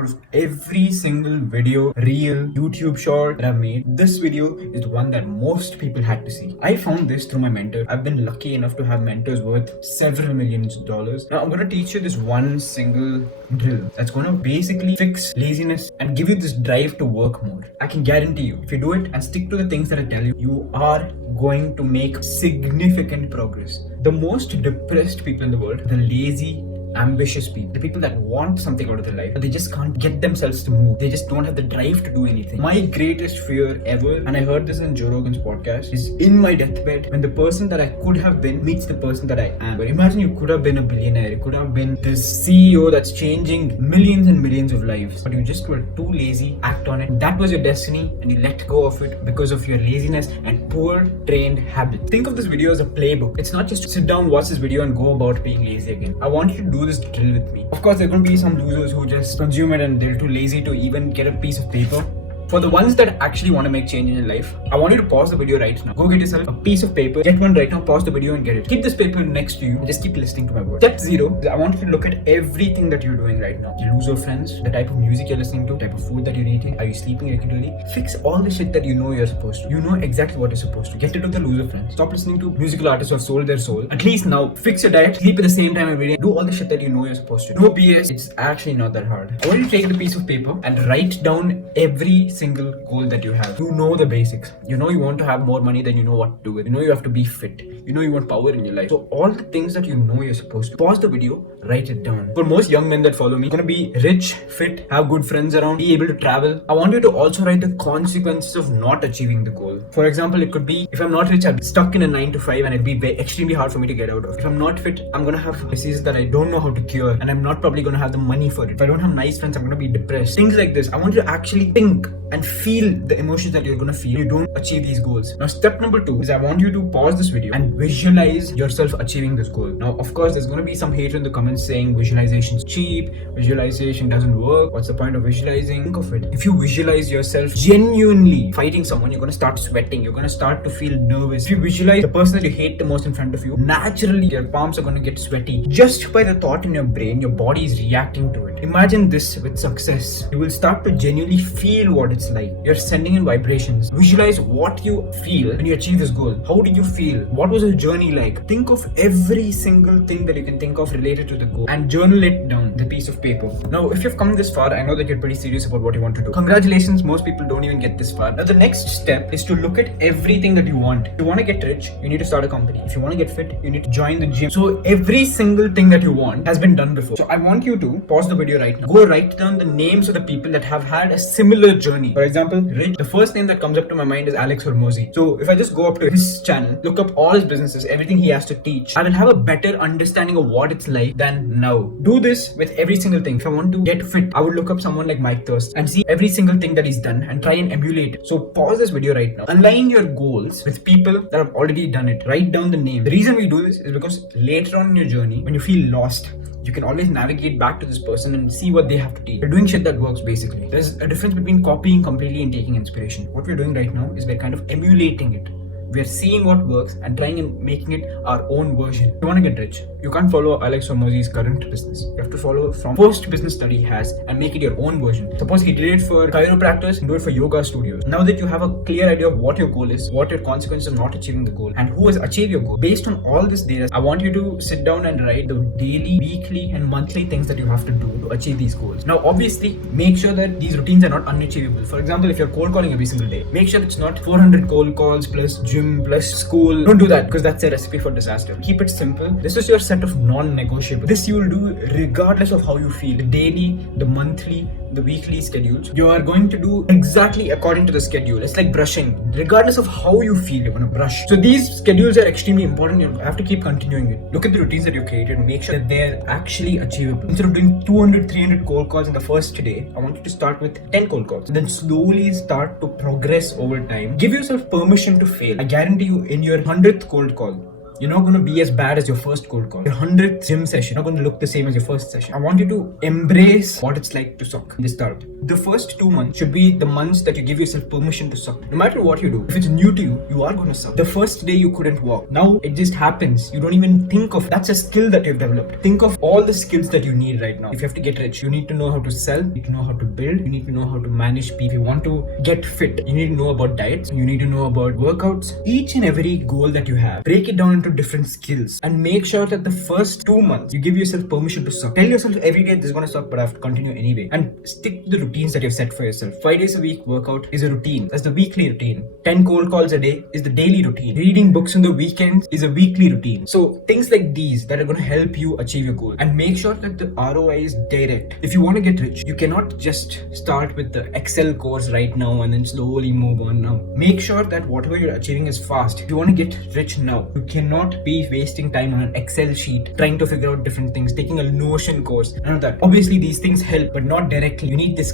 Out of every single video, reel, YouTube short that I've made, this video is the one that most people had to see. I found this through my mentor. I've been lucky enough to have mentors worth several millions of dollars. Now I'm gonna teach you this one single drill that's gonna basically fix laziness and give you this drive to work more. I can guarantee you, if you do it and stick to the things that I tell you, you are going to make significant progress. The most depressed people in the world, the lazy, ambitious people, the people that want something out of their life, but they just can't get themselves to move. They just don't have the drive to do anything. My greatest fear ever, and I heard this in Jocko Willink's podcast, is in my deathbed when the person that I could have been meets the person that I am. But imagine you could have been a billionaire, you could have been this CEO that's changing millions and millions of lives, but you just were too lazy, act on it. That was your destiny, and you let go of it because of your laziness and poor trained habits. Think of this video as a playbook. It's not just sit down, watch this video, and go about being lazy again. I want you to do this drill with me. Of course, there are going to be some losers who just consume it and they're too lazy to even get a piece of paper. For the ones that actually want to make change in your life, I want you to pause the video right now. Go get yourself a piece of paper, get one right now, pause the video and get it. Keep this paper next to you and just keep listening to my words. Step 0 is I want you to look at everything that you're doing right now. Your loser friends, the type of music you're listening to, the type of food that you're eating, are you sleeping regularly? Fix all the shit that you know you're supposed to. You know exactly what you're supposed to. Get rid of the loser friends. Stop listening to musical artists who have sold their soul. At least now, fix your diet, sleep at the same time every day. Do all the shit that you know you're supposed to. No BS, it's actually not that hard. I want you to take the piece of paper and write down every single goal that you have. You know the basics. You know you want to have more money than you know what to do with. You know you have to be fit. You know you want power in your life. So all the things that you know you're supposed to. Pause the video, write it down. For most young men that follow me, gonna be rich, fit, have good friends around, be able to travel. I want you to also write the consequences of not achieving the goal. For example, it could be, if I'm not rich, I'll be stuck in a 9 to 5 and it'd be extremely hard for me to get out of. If I'm not fit, I'm gonna have diseases that I don't know how to cure and I'm not probably gonna have the money for it. If I don't have nice friends, I'm gonna be depressed. Things like this. I want you to actually think and feel the emotions that you're gonna feel if you don't achieve these goals. Now, step number 2 is I want you to pause this video and visualize yourself achieving this goal. Now, of course, there's gonna be some hate in the comments saying visualization is cheap, visualization doesn't work. What's the point of visualizing? Think of it. If you visualize yourself genuinely fighting someone, you're gonna start sweating. You're gonna start to feel nervous. If you visualize the person that you hate the most in front of you, naturally your palms are gonna get sweaty. Just by the thought in your brain, your body is reacting to it. Imagine this with success. You will start to genuinely feel what it's like. You're sending in vibrations. Visualize what you feel when you achieve this goal. How did you feel? What was your journey like? Think of every single thing that you can think of related to the goal and journal it down, the piece of paper. Now, if you've come this far, I know that you're pretty serious about what you want to do. Congratulations, most people don't even get this far. Now, the next step is to look at everything that you want. If you want to get rich, you need to start a company. If you want to get fit, you need to join the gym. So every single thing that you want has been done before. So I want you to pause the video right now. Go write down the names of the people that have had a similar journey. For example, Rich. The first name that comes up to my mind is Alex Hormozi. So if I just go up to his channel, look up all his businesses, everything he has to teach, I will have a better understanding of what it's like than now. Do this with every single thing. If I want to get fit, I would look up someone like Mike Thirst and see every single thing that he's done and try and emulate it. So pause this video right now. Align your goals with people that have already done it. Write down the name. The reason we do this is because later on in your journey, when you feel lost, you can always navigate back to this person and see what they have to teach. You're doing shit that works basically. There's a difference between copying completely and taking inspiration. What we're doing right now is we're kind of emulating it. We're seeing what works and trying and making it our own version. If you want to get rich, you can't follow Alex Hormozi's current business. You have to follow from first business study he has and make it your own version. Suppose he did it for chiropractors and do it for yoga studios. Now that you have a clear idea of what your goal is, what your consequences of not achieving the goal, and who has achieved your goal, based on all this data, I want you to sit down and write the daily, weekly, and monthly things that you have to do to achieve these goals. Now, obviously, make sure that these routines are not unachievable. For example, if you're cold calling every single day, make sure it's not 400 cold calls plus gym plus school. Don't do that because that's a recipe for disaster. Keep it simple. This is your set of non-negotiable. This you will do regardless of how you feel. The daily, the monthly, the weekly schedules. You are going to do exactly according to the schedule. It's like brushing. Regardless of how you feel, you're going to brush. So these schedules are extremely important. You have to keep continuing it. Look at the routines that you created and make sure that they're actually achievable. Instead of doing 200, 300 cold calls in the first day, I want you to start with 10 cold calls and then slowly start to progress over time. Give yourself permission to fail. I guarantee you, in your 100th cold call, You're not going to be as bad as your first cold call. Your 100th gym session not going to look the same as your first session. I want you to embrace what it's like to suck in the start. The first 2 months should be the months that you give yourself permission to suck. No matter what you do, if it's new to you, you are going to suck. The first day you couldn't walk. Now it just happens. You don't even think of that's a skill that you've developed. Think of all the skills that you need right now. If you have to get rich, you need to know how to sell, you need to know how to build, you need to know how to manage people. If you want to get fit, you need to know about diets, you need to know about workouts. Each and every goal that you have, break it down into different skills and make sure that the first 2 months you give yourself permission to suck. Tell yourself every day this is going to suck, but I have to continue anyway. And stick to the routines that you've set for yourself. 5 days a week workout is a routine. That's the weekly routine. 10 cold calls a day is the daily routine. Reading books on the weekends is a weekly routine. So things like these that are going to help you achieve your goal, and make sure that the ROI is direct. If you want to get rich, you cannot just start with the Excel course right now and then slowly move on now. Make sure that whatever you're achieving is fast. If you want to get rich now, you cannot be wasting time on an Excel sheet trying to figure out different things, taking a Notion course, none of that. Obviously these things help, but not directly. You need this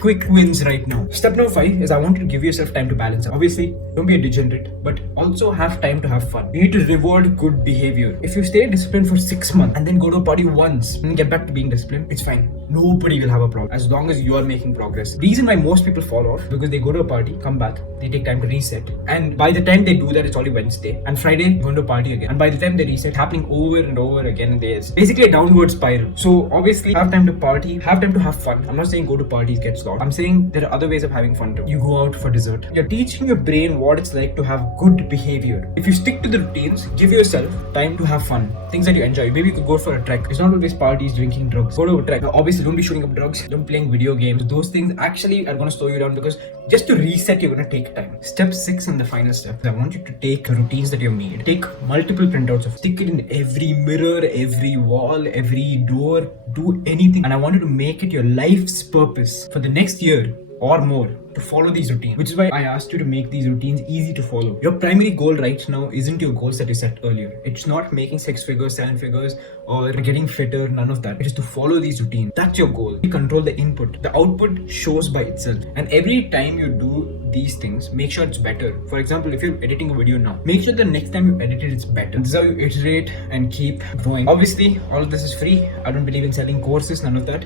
quick wins right now. Step number 5 is I want you to give yourself time to balance out. Obviously, don't be a degenerate, but also have time to have fun. You need to reward good behavior. If you stay disciplined for 6 months and then go to a party once and get back to being disciplined, it's fine. Nobody will have a problem as long as you are making progress. Reason why most people fall off because they go to a party, come back, they take time to reset, and by the time they do that, it's only Wednesday, and Friday going to a party again, and by the time they reset, happening over and over again, there's basically a downward spiral. So obviously have time to party, have time to have fun. I'm not saying go to parties, get slow. I'm saying there are other ways of having fun too. You go out for dessert. You're teaching your brain what it's like to have good behavior. If you stick to the routines, give yourself time to have fun, things that you enjoy. Maybe you could go for a trek. It's not always parties, drinking, drugs. Go to a trek. Now, obviously don't be shooting up drugs, don't playing video games. Those things actually are going to slow you down, because just to reset you're going to take time. Step 6 and the final step, I want you to take the routines that you've made, take multiple printouts of, stick it in every mirror, every wall, every door, do anything, and I want you to make it your life's purpose for the next year or more to follow these routines, which is why I asked you to make these routines easy to follow. Your primary goal right now isn't your goals that you set earlier. It's not making 6 figures, 7 figures, or getting fitter, none of that. It is to follow these routines. That's your goal. You control the input. The output shows by itself. And every time you do these things, make sure it's better. For example, if you're editing a video now, make sure the next time you edit it, it's better. This is how you iterate and keep growing. Obviously, all of this is free. I don't believe in selling courses, none of that.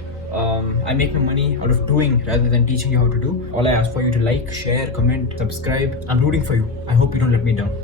I make my money out of doing rather than teaching you how to do. All I ask for you to like, share, comment, subscribe. I'm rooting for you. I hope you don't let me down.